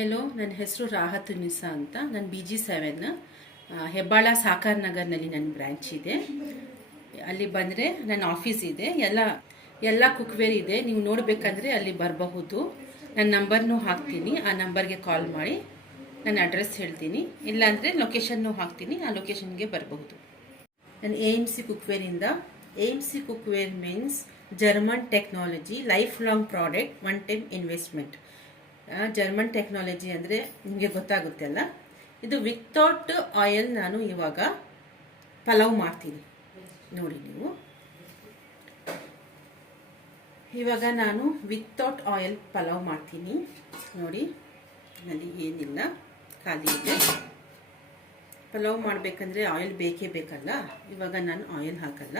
Hello, ನನ್ನ ಹೆಸರು ರಾಹತ್ ನಿಸಾ ಅಂತ. ನಾನು BG7 ಹೆಬ್ಬಾಳ ಸಾಕಾರ್ ನಗರ್ನಲ್ಲಿ ನನ್ನ ಬ್ರ್ಯಾಂಚ್ ಇದೆ. ಅಲ್ಲಿ ಬಂದರೆ ನನ್ನ ಆಫೀಸ್ ಇದೆ. ಎಲ್ಲ ಕುಕ್ವೇರ್ ಇದೆ. ನೀವು ನೋಡಬೇಕಂದ್ರೆ ಅಲ್ಲಿ ಬರಬಹುದು. ನನ್ನ ನಂಬರ್ನೂ ಹಾಕ್ತೀನಿ. ಆ ನಂಬರ್ಗೆ ಕಾಲ್ ಮಾಡಿ ನನ್ನ ಅಡ್ರೆಸ್ ಹೇಳ್ತೀನಿ. ಇಲ್ಲಾಂದರೆ ಲೊಕೇಶನ್ನು ಹಾಕ್ತೀನಿ. ಆ ಲೊಕೇಶನ್ಗೆ ಬರಬಹುದು. ನಾನು AMC ಕುಕ್ವೇರಿಂದ. AMC cookware means German technology, life long product, one time investment. German technology ಅಂದರೆ ನಿಮಗೆ ಗೊತ್ತಾಗುತ್ತೆ ಅಲ್ಲ. ಇದು ವಿತೌಟ್ ಆಯಿಲ್ ನಾನು ಇವಾಗ ಪಲಾವ್ ಮಾಡ್ತೀನಿ. ನೋಡಿ, ನೀವು ಇವಾಗ ನಾನು ವಿತೌಟ್ ಆಯಿಲ್ ಪಲಾವ್ ಮಾಡ್ತೀನಿ. ನೋಡಿ, ಅಲ್ಲಿ ಏನಿಲ್ಲ, ಖಾಲಿ ಇದೆ. ಪಲಾವ್ ಮಾಡಬೇಕಂದ್ರೆ ಆಯಿಲ್ ಬೇಕೇ ಬೇಕಲ್ಲ. ಇವಾಗ ನಾನು ಆಯಿಲ್ ಹಾಕಲ್ಲ.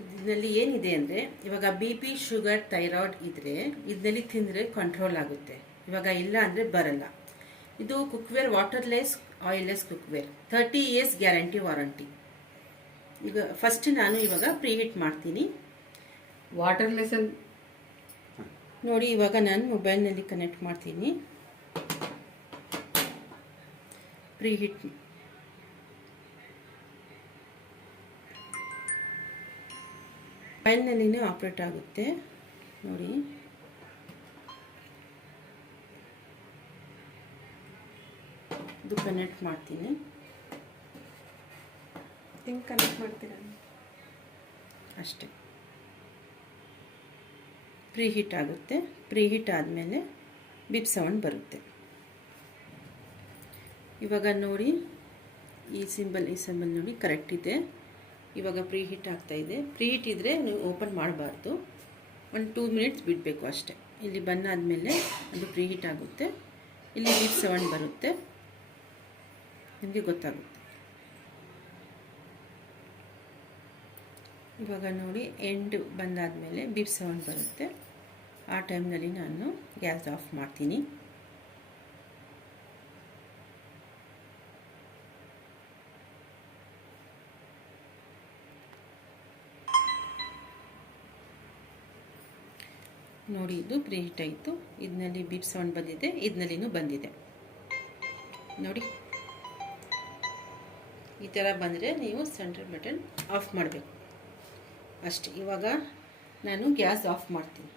ಇದರಲ್ಲಿ ಏನಿದೆ ಅಂದರೆ, ಇವಾಗ BP, ಶುಗರ್, ಥೈರಾಯ್ಡ್ ಇದ್ದರೆ ಇದರಲ್ಲಿ ತಿಂದರೆ ಕಂಟ್ರೋಲ್ ಆಗುತ್ತೆ. ಇವಾಗ ಇಲ್ಲ ಅಂದರೆ ಬರಲ್ಲ. ಇದು cookware waterless oilless cookware, 30 years guarantee warranty. ಈಗ ಫಸ್ಟ್ ನಾನು ಇವಾಗ ಪ್ರೀಹೀಟ್ ಮಾಡ್ತೀನಿ. ವಾಟರ್ಲೆಸ್ ನೋಡಿ, ಇವಾಗ ನಾನು ಮೊಬೈಲ್ನಲ್ಲಿ ಕನೆಕ್ಟ್ ಮಾಡ್ತೀನಿ. ಪ್ರೀಹೀಟ್ ಮೊಬೈಲ್ನಲ್ಲಿನೇ ಆಪ್ರೇಟ್ ಆಗುತ್ತೆ. ನೋಡಿ, ಇದು ಕನೆಕ್ಟ್ ಮಾಡ್ತೀನಿ. ಹೆಂಗೆ ಕನೆಕ್ಟ್ ಮಾಡ್ತೀರಾ? ಅಷ್ಟೇ. ಪ್ರೀಹೀಟ್ ಆಗುತ್ತೆ. ಪ್ರೀಹೀಟ್ ಆದಮೇಲೆ ಬಿಪ್ ಸೌಂಡ್ ಬರುತ್ತೆ. ಇವಾಗ ನೋಡಿ, ಈ ಸಿಂಬಲ್ ನೋಡಿ ಕರೆಕ್ಟ್ ಇದೆ. ಇವಾಗ ಪ್ರೀಹೀಟ್ ಆಗ್ತಾ ಇದೆ. ಪ್ರೀಹೀಟ್ ಇದ್ದರೆ ನೀವು ಓಪನ್ ಮಾಡಬಾರ್ದು. ಒಂದು 2 minutes ಬಿಡಬೇಕು ಅಷ್ಟೇ. ಇಲ್ಲಿ ಬಂದಾದಮೇಲೆ ಅದು ಪ್ರೀಹೀಟ್ ಆಗುತ್ತೆ. ಇಲ್ಲಿ ಬಿಪ್ ಸೌಂಡ್ ಬರುತ್ತೆ, ನಿಮಗೆ ಗೊತ್ತಾಗುತ್ತೆ. ಇವಾಗ ನೋಡಿ, ಎಂಡ್ ಬಂದಾದಮೇಲೆ ಬಿಪ್ ಸೌಂಡ್ ಬರುತ್ತೆ. ಆ ಟೈಮ್ನಲ್ಲಿ ನಾನು ಗ್ಯಾಸ್ ಆಫ್ ಮಾಡ್ತೀನಿ. ನೋಡಿ, ಇದು ಪ್ರೀಹೀಟ್ ಆಯಿತು. ಇದರಲ್ಲಿ ಬಿಪ್ ಸೌಂಡ್ ಬಂದಿದೆ, ಇದರಲ್ಲಿನೂ ಬಂದಿದೆ. ನೋಡಿ, ಈ ಥರ ಬಂದರೆ ನೀವು ಸೆಂಟ್ರಲ್ ಬಟನ್ ಆಫ್ ಮಾಡಬೇಕು ಅಷ್ಟೇ. ಇವಾಗ ನಾನು ಗ್ಯಾಸ್ ಆಫ್ ಮಾಡ್ತೀನಿ.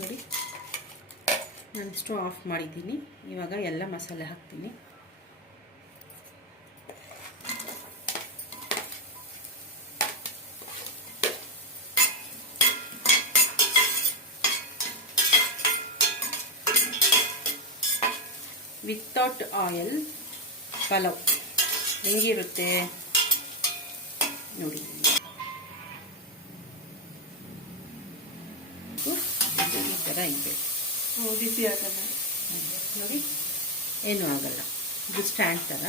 ನೋಡಿ, ನಾನು ಸ್ಟವ್ ಆಫ್ ಮಾಡಿದ್ದೀನಿ. ಇವಾಗ ಎಲ್ಲ ಮಸಾಲೆ ಹಾಕ್ತೀನಿ. ವಿತೌಟ್ ಆಯಿಲ್ ಪಲಾವ್ ಹೆಂಗಿರುತ್ತೆ ನೋಡಿ. ಇದು ಈ ಥರ ಇದೆ. ಬಿಸಿ ಆಗಲ್ಲ ನೋಡಿ, ಏನೂ ಆಗಲ್ಲ. ಇದು ಸ್ಟ್ಯಾಂಡ್ ಥರ.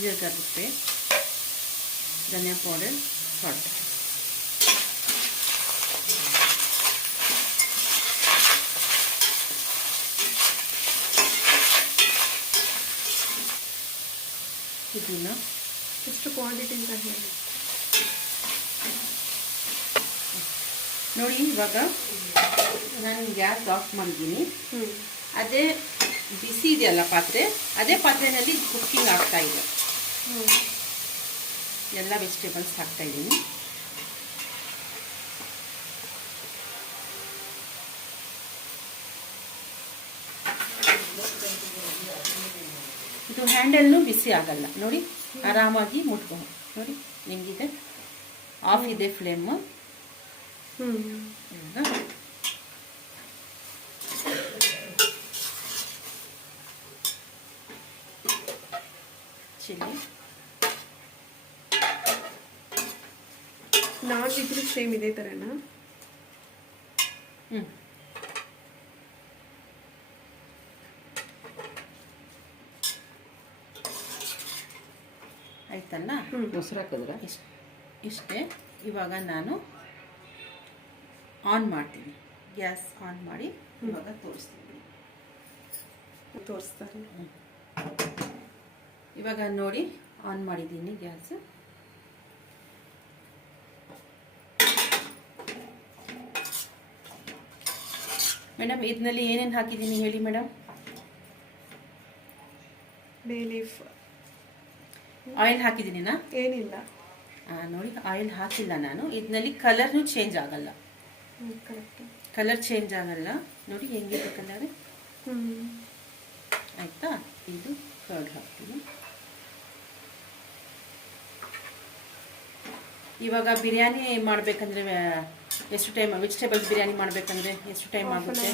ಜಿಂಜರ್ ಗಾರ್ಲಿಕ್ ಪೇಸ್ಟ್, ಧನಿಯಾ ಪೌಡರ್, ಸಾಲ್ಟ್. ಇದನ್ನ ಎಷ್ಟು ಕ್ವಾಂಟಿಟಿ ಅಂತ ಹೇಳಿ ನೋಡಿ. ಇವಾಗ ನಾನು ಗ್ಯಾಸ್ ಆಫ್ ಮಾಡಿದ್ದೀನಿ. ಅದೇ ಬಿಸಿ ಇದೆಯಲ್ಲ ಪಾತ್ರೆ, ಅದೇ ಪಾತ್ರೆಯಲ್ಲಿ ಕುಕ್ಕಿಂಗ್ ಆಗ್ತಾ ಇದೆ. ಎಲ್ಲ ವೆಜಿಟೇಬಲ್ಸ್ ಹಾಕ್ತಾ ಇದ್ದೀನಿ. ಇದು ಹ್ಯಾಂಡಲ್ನು ಬಿಸಿ ಆಗಲ್ಲ ನೋಡಿ, ಆರಾಮಾಗಿ ಮುಟ್ಕೊಂಡು. ನೋಡಿ, ನಿಮಗಿದೆ ಆಫ್ ಇದೆ ಫ್ಲೇಮು. ಚಿಲ್ಲಿ ನಾವಿದ್ರು ಸೇಮ್ ಇದೇ ಥರನಾ? ಆಯ್ತಲ್ಲ, ಮೊಸರು ಹಾಕಿದ್ರೆ ಇಷ್ಟೇ. ಇವಾಗ ನಾನು ಆನ್ ಮಾಡ್ತೀನಿ, ಗ್ಯಾಸ್ ಆನ್ ಮಾಡಿ ಇವಾಗ ತೋರಿಸ್ತೀನಿ. ತೋರಿಸ್ತಾರೆ. ಇವಾಗ ನೋಡಿ ಆನ್ ಮಾಡಿದ್ದೀನಿ ಗ್ಯಾಸ್. ಮೇಡಮ್ ಇದರಲ್ಲಿ ಏನೇನು ಹಾಕಿದ್ದೀನಿ ಹೇಳಿ ಮೇಡಮ್? Bay leaf oil ಹಾಕಿದ್ದೀನಿನಾ? ಏನಿಲ್ಲ. ನೋಡಿ ಆಯಿಲ್ ಹಾಕಿಲ್ಲ ನಾನು. ಇದರಲ್ಲಿ ಕಲರ್ನು ಚೇಂಜ್ ಆಗಲ್ಲ, ಕರೆಕ್ಟ್. ಕಲರ್ ಚೇಂಜ್ ಆಗಲ್ಲ. ನೋಡಿ ಹೆಂಗಿದೆ ಕಲರ್. ಹ್ಞೂ ಆಯಿತಾ? ಇದು ಕರ್ಡ್ ಹಾಕ್ತೀನಿ. ಇವಾಗ ಬಿರಿಯಾನಿ ಮಾಡಬೇಕಂದ್ರೆ ಎಷ್ಟು ಟೈಮ್, ವೆಜಿಟೇಬಲ್ಸ್ ಬಿರಿಯಾನಿ ಮಾಡಬೇಕಂದ್ರೆ ಎಷ್ಟು ಟೈಮ್ ಆಗುತ್ತೆ?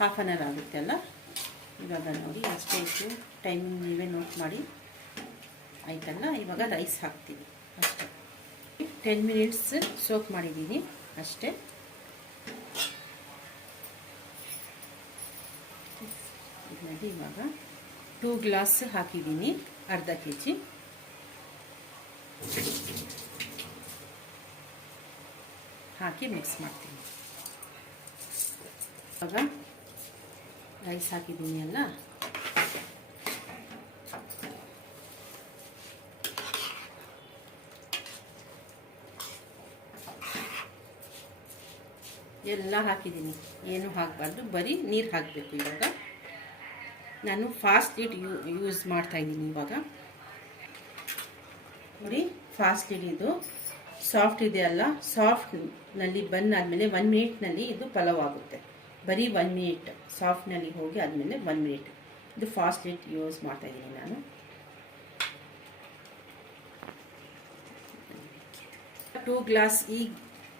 ಹಾಫ್ ಆನ್ ಅವರ್ ಆಗುತ್ತೆ ಅಲ್ಲ. ಇವಾಗ ನೋಡಿ ಅಷ್ಟೇ ಇತ್ತು, ಟೈಮಿಂಗ್ ನೀವೇ ನೋಟ್ ಮಾಡಿ. ಆಯ್ತಲ್ಲ, ಇವಾಗ ರೈಸ್ ಹಾಕ್ತೀನಿ ಅಷ್ಟೇ. 10 ಮಿನಿಟ್ಸ್ ಸೋಕ್ ಮಾಡಿದ್ದೀನಿ ಅಷ್ಟೇ. ಇದರಲ್ಲಿ ಇವಾಗ 2 ಗ್ಲಾಸ್ ಹಾಕಿದ್ದೀನಿ, ಅರ್ಧ kg. ಹಾಕಿ ಮಿಕ್ಸ್ ಮಾಡ್ತೀನಿ. ಇವಾಗ ರೈಸ್ ಹಾಕಿದ್ದೀನಿ ಅಲ್ಲ, ಎಲ್ಲ ಹಾಕಿದ್ದೀನಿ, ಏನು ಹಾಕಬಾರ್ದು, ಬರೀ ನೀರು ಹಾಕಬೇಕು. ಇವಾಗ ನಾನು ಫಾಸ್ಟ್ ಲೀಡ್ ಯೂಸ್ ಮಾಡ್ತಾಯಿದ್ದೀನಿ. ಇವಾಗ ನೋಡಿ ಫಾಸ್ಟ್ ಲೀಡ್ ಇದು ಸಾಫ್ಟ್ ಇದೆ ಅಲ್ಲ, ಸಾಫ್ಟ್ನಲ್ಲಿ ಬಂದಾದಮೇಲೆ 1 ಮಿನಿಟ್ನಲ್ಲಿ ಇದು ಪಲಾವ್ ಆಗುತ್ತೆ. ಬರೀ 1 ಮಿನಿಟ್ ಸಾಫ್ಟ್ನಲ್ಲಿ ಹೋಗಿ ಆದಮೇಲೆ 1 ಮಿನಿಟ್. ಇದು ಫಾಸ್ಟ್ ಲೀಡ್ ಯೂಸ್ ಮಾಡ್ತಾಯಿದ್ದೀನಿ ನಾನು. ಟೂ ಗ್ಲಾಸ್, ಈ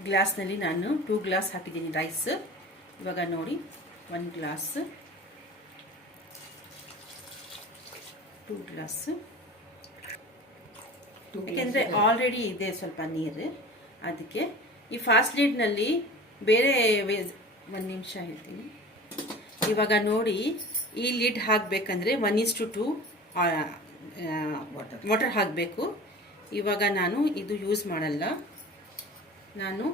ಗ್ಲಾಸ್ನಲ್ಲಿ ನಾನು 2 ಗ್ಲಾಸ್ ಹಾಕಿದ್ದೀನಿ ರೈಸ್. ಇವಾಗ ನೋಡಿ 1 ಗ್ಲಾಸ್, 2 ಗ್ಲಾಸ್. ಯಾಕೆಂದರೆ ಆಲ್ರೆಡಿ ಇದೆ ಸ್ವಲ್ಪ ನೀರು, ಅದಕ್ಕೆ. ಈ ಫಾಸ್ಟ್ ಲೀಡ್ನಲ್ಲಿ ಬೇರೆ 1 ನಿಮಿಷ ಹೇಳ್ತೀನಿ. ಇವಾಗ ನೋಡಿ ಈ ಲೀಡ್ ಹಾಕಬೇಕಂದ್ರೆ 1:2 ವಾಟರ್ ಹಾಕಬೇಕು. ಇವಾಗ ನಾನು ಇದು ಯೂಸ್ ಮಾಡಲ್ಲ, ನಾನು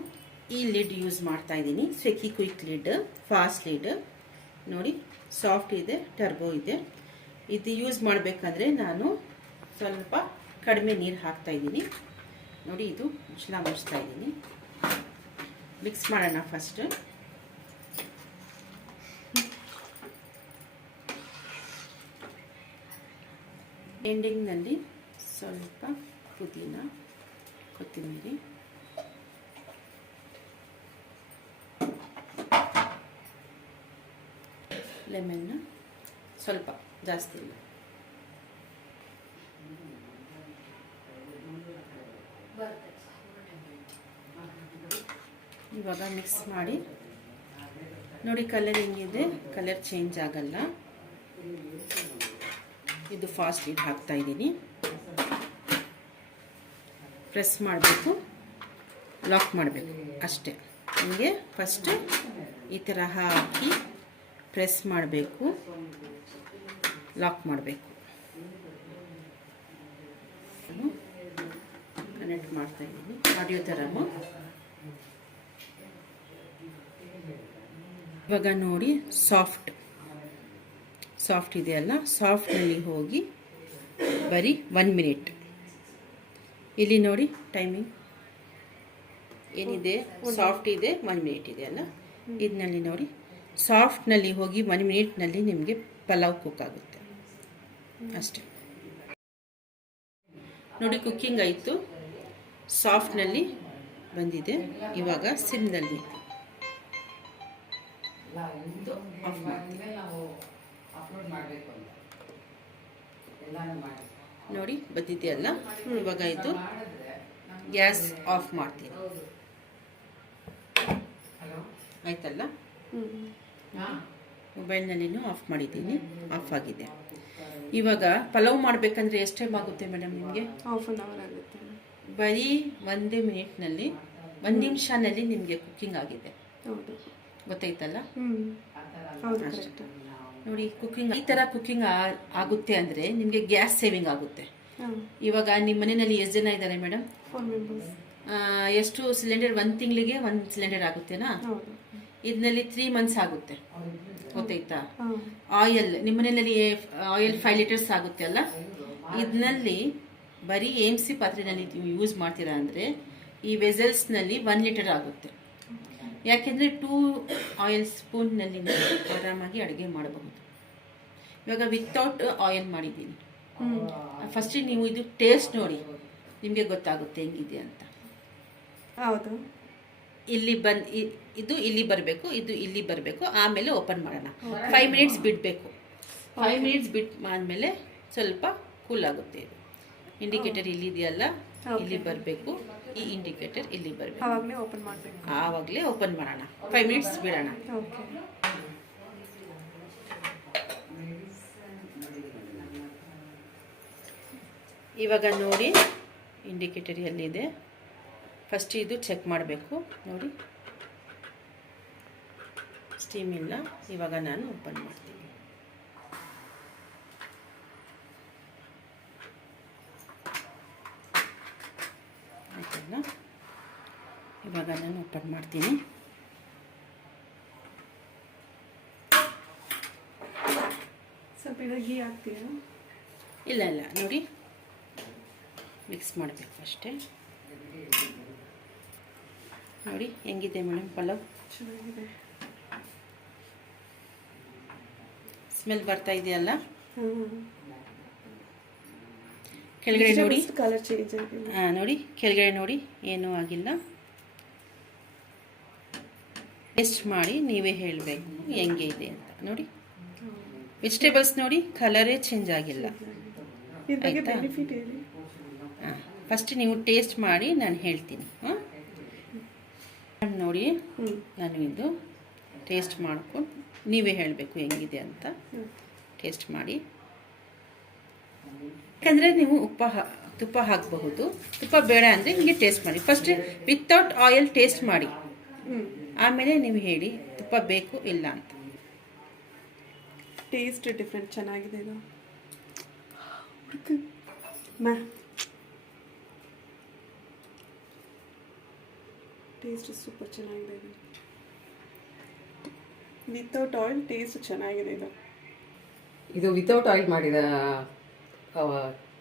ಈ ಲಿಡ್ ಯೂಸ್ ಮಾಡ್ತಾ ಇದ್ದೀನಿ. ಸೆಕಿ ಕ್ವಿಕ್ ಲಿಡ್, ಫಾಸ್ಟ್ ಲಿಡ್. ನೋಡಿ ಸಾಫ್ಟ್ ಇದೆ, ಟರ್ಬೋ ಇದೆ. ಇದು ಯೂಸ್ ಮಾಡಬೇಕಂದ್ರೆ ನಾನು ಸ್ವಲ್ಪ ಕಡಿಮೆ ನೀರು ಹಾಕ್ತಾ ಇದ್ದೀನಿ. ನೋಡಿ ಇದು ಮುಚ್ಚಳ ಮುಚ್ತಾ ಇದ್ದೀನಿ. ಮಿಕ್ಸ್ ಮಾಡೋಣ ಫಸ್ಟ್. ಎಂಡಿಂಗ್ನಲ್ಲಿ ಸ್ವಲ್ಪ ಪುದೀನ, ಕೊತ್ತಂಬರಿ, ಲೆಮನ್, ಸ್ವಲ್ಪ, ಜಾಸ್ತಿ ಇಲ್ಲ. ಇವಾಗ ಮಿಕ್ಸ್ ಮಾಡಿ ನೋಡಿ ಕಲರ್ ಹೆಂಗಿದೆ, ಕಲರ್ ಚೇಂಜ್ ಆಗಲ್ಲ. ಇದು ಫಾಸ್ಟ್ ಲೀಡ್ ಹಾಕ್ತಾ ಇದ್ದೀನಿ. ಪ್ರೆಸ್ ಮಾಡಬೇಕು, ಲಾಕ್ ಮಾಡಬೇಕು ಅಷ್ಟೇ. ಹಿಂಗೆ ಫಸ್ಟ್ ಈ ಥರ ಹಾಕಿ ಪ್ರೆಸ್ ಮಾಡಬೇಕು, ಲಾಕ್ ಮಾಡಬೇಕು. ಕನೆಕ್ಟ್ ಮಾಡ್ತಾ ಇದ್ದೀನಿ ಆಡಿಯೋ ಥರನು. ಇವಾಗ ನೋಡಿ ಸಾಫ್ಟ್ ಇದೆಯಲ್ಲ, ಸಾಫ್ಟ್ನಲ್ಲಿ ಹೋಗಿ ಬರೀ 1 ಮಿನಿಟ್. ಇಲ್ಲಿ ನೋಡಿ ಟೈಮಿಂಗ್ ಏನಿದೆ, ಸಾಫ್ಟ್ ಇದೆ, 1 ಮಿನಿಟ್ ಇದೆ ಅಲ್ಲ. ಇದರಲ್ಲಿ ನೋಡಿ ಸಾಫ್ಟ್ನಲ್ಲಿ ಹೋಗಿ 1 ಮಿನಿಟ್ನಲ್ಲಿ ನಿಮಗೆ ಪಲಾವ್ ಕುಕ್ ಆಗುತ್ತೆ ಅಷ್ಟೇ. ನೋಡಿ ಕುಕ್ಕಿಂಗ್ ಆಯಿತು, ಸಾಫ್ಟ್ನಲ್ಲಿ ಬಂದಿದೆ. ಇವಾಗ ಸಿಮ್ನಲ್ಲಿ ಆಫ್ ಮಾಡ್ತೀನಿ. ನೋಡಿ ಬಂದಿದೆಯಲ್ಲ. ಇವಾಗ ಇದು ಗ್ಯಾಸ್ ಆಫ್ ಮಾಡ್ತೀನಿ. ಆಯ್ತಲ್ಲ, ಮೊಬೈಲ್ನಲ್ಲಿನೂ ಆಫ್ ಮಾಡಿದ್ದೀನಿ, ಆಫ್ ಆಗಿದೆ. ಇವಾಗ ಪಲಾವ್ ಮಾಡಬೇಕಂದ್ರೆ ಎಷ್ಟು ಟೈಮ್ ಆಗುತ್ತೆ ಮೇಡಮ್ ನಿಮಗೆ? ಹಾಫ್ ಆನ್ ಅವರ್ ಆಗುತ್ತೆ. ಬರೀ 1 ಮಿನಿಟ್ನಲ್ಲಿ, 1 ನಿಮಿಷನಲ್ಲಿ ನಿಮಗೆ ಕುಕ್ಕಿಂಗ್ ಆಗಿದೆ. ಹೌದು, ಗೊತ್ತಾಯ್ತಲ್ಲ? ಹೌದು, ನೋಡಿ ಕುಕ್ಕಿಂಗ್ ಈ ಥರ ಕುಕ್ಕಿಂಗ್ ಆಗುತ್ತೆ ಅಂದರೆ ನಿಮಗೆ ಗ್ಯಾಸ್ ಸೇವಿಂಗ್ ಆಗುತ್ತೆ. ಹಾಂ ಇವಾಗ ನಿಮ್ಮ ಮನೆಯಲ್ಲಿ ಎಷ್ಟು ಜನ ಇದ್ದಾರೆ ಮೇಡಮ್? 4 ಮೆಂಬರ್ಸ್. ಎಷ್ಟು ಸಿಲಿಂಡರ್? 1 ತಿಂಗಳಿಗೆ 1 ಸಿಲಿಂಡರ್ ಆಗುತ್ತೆನಾ? ಹೌದು. ಇದರಲ್ಲಿ 3 ಮಂತ್ಸ್ ಆಗುತ್ತೆ, ಗೊತ್ತಾಯ್ತಾ? ಹಾಂ ಆಯಿಲ್ ನಿಮ್ಮ ಮನೆಯಲ್ಲಿ ಆಯಿಲ್ 5 ಲೀಟರ್ಸ್ ಆಗುತ್ತೆ ಅಲ್ಲ, ಇದರಲ್ಲಿ ಬರೀ AMC ಪಾತ್ರೆನಲ್ಲಿ ನೀವು ಯೂಸ್ ಮಾಡ್ತೀರಾ ಅಂದರೆ ಈ ವೆಸಲ್ಸ್ನಲ್ಲಿ 1 ಲೀಟರ್ ಆಗುತ್ತೆ. ಯಾಕೆಂದರೆ 2 ಆಯಿಲ್ ಸ್ಪೂನ್ನಲ್ಲಿ ಆರಾಮಾಗಿ ಅಡುಗೆ ಮಾಡಬಹುದು. ಇವಾಗ ವಿತೌಟ್ ಆಯಿಲ್ ಮಾಡಿದ್ದೀನಿ. ಫಸ್ಟಿಗೆ ನೀವು ಇದು ಟೇಸ್ಟ್ ನೋಡಿ, ನಿಮಗೆ ಗೊತ್ತಾಗುತ್ತೆ ಹೆಂಗಿದೆ ಅಂತ. ಹೌದು. ಇಲ್ಲಿ ಇದು ಇಲ್ಲಿ ಬರಬೇಕು, ಇದು ಇಲ್ಲಿ ಬರಬೇಕು, ಆಮೇಲೆ ಓಪನ್ ಮಾಡೋಣ. 5 ಮಿನಿಟ್ಸ್ ಬಿಡಬೇಕು. 5 ಮಿನಿಟ್ಸ್ ಆದಮೇಲೆ ಸ್ವಲ್ಪ ಕೂಲ್ ಆಗುತ್ತೆ. ಇದು ಇಂಡಿಕೇಟರ್ ಇಲ್ಲಿ ಇದೆಯಲ್ಲ, ಇಲ್ಲಿ ಬರಬೇಕು, ಈ ಇಂಡಿಕೇಟರ್ ಇಲ್ಲಿ ಬರಬೇಕು. ಆವಾಗಲೇ ಓಪನ್ ಮಾಡಬೇಕು. ಆವಾಗಲೇ ಓಪನ್ ಮಾಡೋಣ. 5 ಮಿನಿಟ್ಸ್ ಬಿಡೋಣ. ಓಕೆ. ಇವಾಗ ನೋಡಿ ಇಂಡಿಕೇಟರ್ ಎಲ್ಲಿದೆ, ಫಸ್ಟ್ ಇದು ಚೆಕ್ ಮಾಡಬೇಕು. ನೋಡಿ ಸ್ಟೀಮ್ ಇಲ್ಲ. ಇವಾಗ ನಾನು ಓಪನ್ ಮಾಡ್ತೀನಿ. ಆಯ್ತಲ್ಲ, ಇವಾಗ ನಾನು ಓಪನ್ ಮಾಡ್ತೀನಿ. ಸ್ವಲ್ಪ ಗೀ ಹಾಕ್ತೀರಾ? ಇಲ್ಲ ಇಲ್ಲ, ನೋಡಿ ಮಿಕ್ಸ್ ಮಾಡಬೇಕು ಅಷ್ಟೇ. ನೋಡಿ ಹೆಂಗಿದೆ ಮೇಡಮ್ ಪಲಾವ್? ಚೆನ್ನಾಗಿದೆ. ಸ್ಮೆಲ್ ಬರ್ತಾ ಇದೆಯಲ್ಲ? ಹಾಂ. ಕೆಳಗಡೆ ನೋಡಿ, ಕಲರ್ ಚೇಂಜ್ ಆಗಿದೆ. ನೋಡಿ ಕೆಳಗಡೆ ನೋಡಿ, ಏನೂ ಆಗಿಲ್ಲ. ಟೇಸ್ಟ್ ಮಾಡಿ ನೀವೇ ಹೇಳಬೇಕು ಹೆಂಗೆ ಇದೆ ಅಂತ. ನೋಡಿ ವೆಜಿಟೇಬಲ್ಸ್ ನೋಡಿ, ಕಲರೇ ಚೇಂಜ್ ಆಗಿಲ್ಲ. ಆಯಿತಾ? ಫಸ್ಟ್ ನೀವು ಟೇಸ್ಟ್ ಮಾಡಿ ನಾನು ಹೇಳ್ತೀನಿ. ನೋಡಿ ನಾನು ಇದು ಟೇಸ್ಟ್ ಮಾಡ್ಕೊಂಡು ನೀವೇ ಹೇಳಬೇಕು ಹೆಂಗಿದೆ ಅಂತ. ಟೇಸ್ಟ್ ಮಾಡಿ. ಯಾಕಂದರೆ ನೀವು ತುಪ್ಪ ಹಾಕಬಹುದು, ತುಪ್ಪ ಬೇಡ ಅಂದರೆ ಹಿಂಗೆ ಟೇಸ್ಟ್ ಮಾಡಿ. ಫಸ್ಟ್ ವಿತೌಟ್ ಆಯಿಲ್ ಟೇಸ್ಟ್ ಮಾಡಿ, ಆಮೇಲೆ ನೀವು ಹೇಳಿ ತುಪ್ಪ ಬೇಕು ಇಲ್ಲ ಅಂತ. ಟೇಸ್ಟ್ ಡಿಫ್ರೆಂಟ್ ಚೆನ್ನಾಗಿದೆ ಇದು. ಟೇಸ್ಟ್ ಸೂಪರ್ ಚೆನ್ನಾಗಿದೆ ಇದು. ವಿತೌಟ್ ಆಯಿಲ್ ಟೇಸ್ಟ್ ಚೆನ್ನಾಗಿದೆ ಇದು. ಇದು ವಿತೌಟ್ ಆಯಿಲ್ ಮಾಡಿದ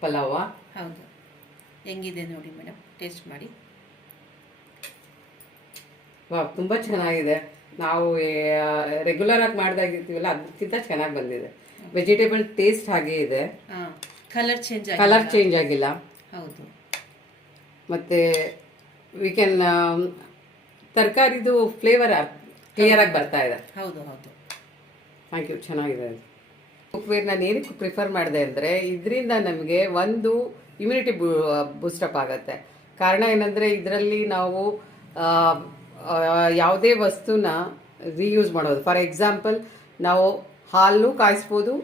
ಪಲಾವ. ಹೌದು. ಹೆಂಗಿದೆ ನೋಡಿ ಮೇಡಮ್, ಟೇಸ್ಟ್ ಮಾಡಿ. ತುಂಬ ಚೆನ್ನಾಗಿದೆ. ನಾವು ರೆಗ್ಯುಲರ್ ಆಗಿ ಮಾಡ್ದಾಗಿರ್ತೀವಲ್ಲ ಅದಕ್ಕಿಂತ ಚೆನ್ನಾಗಿ ಬಂದಿದೆ. ವೆಜಿಟೇಬಲ್ ಟೇಸ್ಟ್ ಹಾಗೆ ಇದೆ, ಕಲರ್ ಚೇಂಜ್ ಆಗಿಲ್ಲ. ಹೌದು. ಮತ್ತೆ ವಿ ಕ್ಯಾನ್ ತರಕಾರಿದು ಫ್ಲೇವರ್ ಕ್ಲಿಯರ್ ಆಗಿ ಬರ್ತಾ ಇದೆ. ಹೌದು ಹೌದು. ಥ್ಯಾಂಕ್ ಯು, ಚೆನ್ನಾಗಿದೆ. ಕುಕ್ವೇರ್ ನಾನು ಏನಕ್ಕೆ ಪ್ರಿಫರ್ ಮಾಡಿದೆ ಅಂದರೆ ಇದರಿಂದ ನಮಗೆ ಒಂದು ಇಮ್ಯುನಿಟಿ ಬೂಸ್ಟಪ್ ಆಗುತ್ತೆ. ಕಾರಣ ಏನಂದರೆ ಇದರಲ್ಲಿ ನಾವು ಯಾವುದೇ ವಸ್ತುನ ರೀಯೂಸ್ ಮಾಡೋದು. ಫಾರ್ ಎಕ್ಸಾಂಪಲ್ ನಾವು ಹಾಲು ಕಾಯಿಸ್ಬೋದು,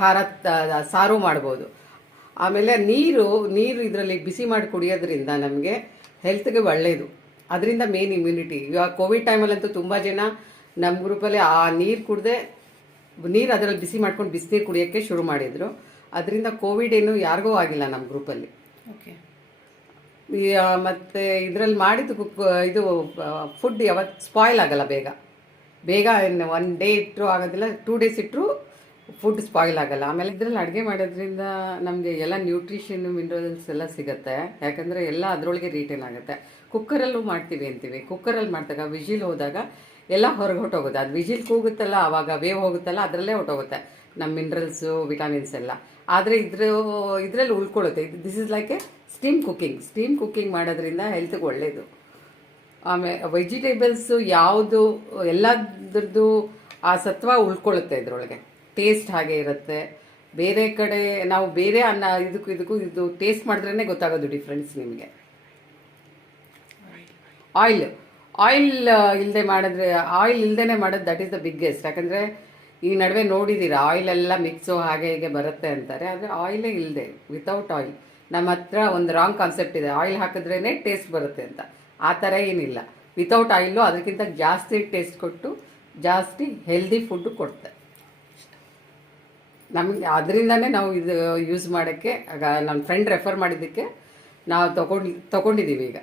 ಖಾರ ಸಾರು ಮಾಡ್ಬೋದು. ಆಮೇಲೆ ನೀರು ಇದರಲ್ಲಿ ಬಿಸಿ ಮಾಡಿ ಕುಡಿಯೋದ್ರಿಂದ ನಮಗೆ ಹೆಲ್ತ್ಗೆ ಒಳ್ಳೆಯದು. ಅದರಿಂದ ಮೇನ್ ಇಮ್ಯುನಿಟಿ. ಇವಾಗ ಕೋವಿಡ್ ಟೈಮಲ್ಲಂತೂ ತುಂಬ ಜನ ನಮ್ಮ ಗ್ರೂಪಲ್ಲಿ ಆ ನೀರು ಅದರಲ್ಲಿ ಬಿಸಿ ಮಾಡ್ಕೊಂಡು ಬಿಸಿನೀರು ಕುಡಿಯೋಕ್ಕೆ ಶುರು ಮಾಡಿದರು. ಅದರಿಂದ ಕೋವಿಡ್ ಏನು ಯಾರಿಗೂ ಆಗಿಲ್ಲ ನಮ್ಮ ಗ್ರೂಪಲ್ಲಿ. ಓಕೆ. ಮತ್ತು ಇದರಲ್ಲಿ ಮಾಡಿದ್ದು ಇದು ಫುಡ್ ಯಾವತ್ತು ಸ್ಪಾಯ್ಲ್ ಆಗಲ್ಲ ಬೇಗ 1 ಡೇ ಇಟ್ಟರು ಆಗೋದಿಲ್ಲ, 2 ಡೇಸ್ ಇಟ್ಟರು ಫುಡ್ ಸ್ಪಾಯ್ಲ್ ಆಗಲ್ಲ. ಆಮೇಲೆ ಇದರಲ್ಲಿ ಅಡುಗೆ ಮಾಡೋದ್ರಿಂದ ನಮಗೆ ಎಲ್ಲ ನ್ಯೂಟ್ರಿಷನ್ ಮಿನರಲ್ಸ್ ಎಲ್ಲ ಸಿಗುತ್ತೆ. ಯಾಕಂದರೆ ಎಲ್ಲ ಅದರೊಳಗೆ ರಿಟೇನ್ ಆಗುತ್ತೆ. ಕುಕ್ಕರಲ್ಲೂ ಮಾಡ್ತೀವಿ ಅಂತೀವಿ. ಕುಕ್ಕರಲ್ಲಿ ಮಾಡಿದಾಗ ವಿಜಿಲ್ ಹೋದಾಗ ಎಲ್ಲ ಹೊರಗೆ ಹೊಟ್ಟೋಗುತ್ತೆ. ಅದು ವಿಜಿಲ್ ಕೂಗುತ್ತಲ್ಲ, ಆವಾಗ ವೇವ್ ಹೋಗುತ್ತಲ್ಲ, ಅದರಲ್ಲೇ ಹೊಟ್ಟೋಗುತ್ತೆ ನಮ್ಮ ಮಿನರಲ್ಸು ವಿಟಮಿನ್ಸ್ ಎಲ್ಲ. ಆದರೆ ಇದರಲ್ಲಿ ಉಳ್ಕೊಳ್ಳುತ್ತೆ. This is like a steam cooking ಮಾಡೋದ್ರಿಂದ ಹೆಲ್ತ್ಗೆ ಒಳ್ಳೆಯದು. ಆಮೇಲೆ ವೆಜಿಟೇಬಲ್ಸು ಯಾವುದು ಎಲ್ಲದ್ರದ್ದು ಆ ಸತ್ವ ಉಳ್ಕೊಳ್ಳುತ್ತೆ ಇದರೊಳಗೆ. ಟೇಸ್ಟ್ ಹಾಗೆ ಇರುತ್ತೆ. ಬೇರೆ ಕಡೆ ನಾವು ಬೇರೆ ಅನ್ನ ಇದಕ್ಕೂ ಇದು ಟೇಸ್ಟ್ ಮಾಡಿದ್ರೇ ಗೊತ್ತಾಗೋದು ಡಿಫ್ರೆನ್ಸ್ ನಿಮಗೆ. ಆಯಿಲ್ ಇಲ್ಲದೆ ಮಾಡಿದ್ರೆ, ಆಯಿಲ್ ಇಲ್ಲದೇ ಮಾಡೋದು ದಟ್ ಈಸ್ ದ ಬಿಗ್ಗೆಸ್ಟ್. ಯಾಕಂದರೆ ಈ ನಡುವೆ ನೋಡಿದ್ದೀರಾ ಆಯಿಲ್ ಎಲ್ಲ ಮಿಕ್ಸು ಹಾಗೆ ಹೀಗೆ ಬರುತ್ತೆ ಅಂತಾರೆ. ಆದರೆ ಆಯಿಲೇ ಇಲ್ಲದೆ ವಿತೌಟ್ ಆಯಿಲ್ ನಮ್ಮ ಹತ್ರ ಒಂದು ರಾಂಗ್ ಕಾನ್ಸೆಪ್ಟ್ ಇದೆ, ಆಯಿಲ್ ಹಾಕಿದ್ರೇ ಟೇಸ್ಟ್ ಬರುತ್ತೆ ಅಂತ. ಆ ಥರ ಏನಿಲ್ಲ. ವಿತೌಟ್ ಆಯಿಲು ಅದಕ್ಕಿಂತ ಜಾಸ್ತಿ ಟೇಸ್ಟ್ ಕೊಟ್ಟು ಜಾಸ್ತಿ ಹೆಲ್ದಿ ಫುಡ್ಡು ಕೊಡುತ್ತೆ. ನಮಗೆ ಅದರಿಂದನೇ ನಾವು ಇದು ಯೂಸ್ ಮಾಡೋಕ್ಕೆ ಆಗ ನನ್ನ ಫ್ರೆಂಡ್ ರೆಫರ್ ಮಾಡಿದ್ದಕ್ಕೆ ನಾವು ತಗೊಂಡಿದ್ದೀವಿ ಈಗ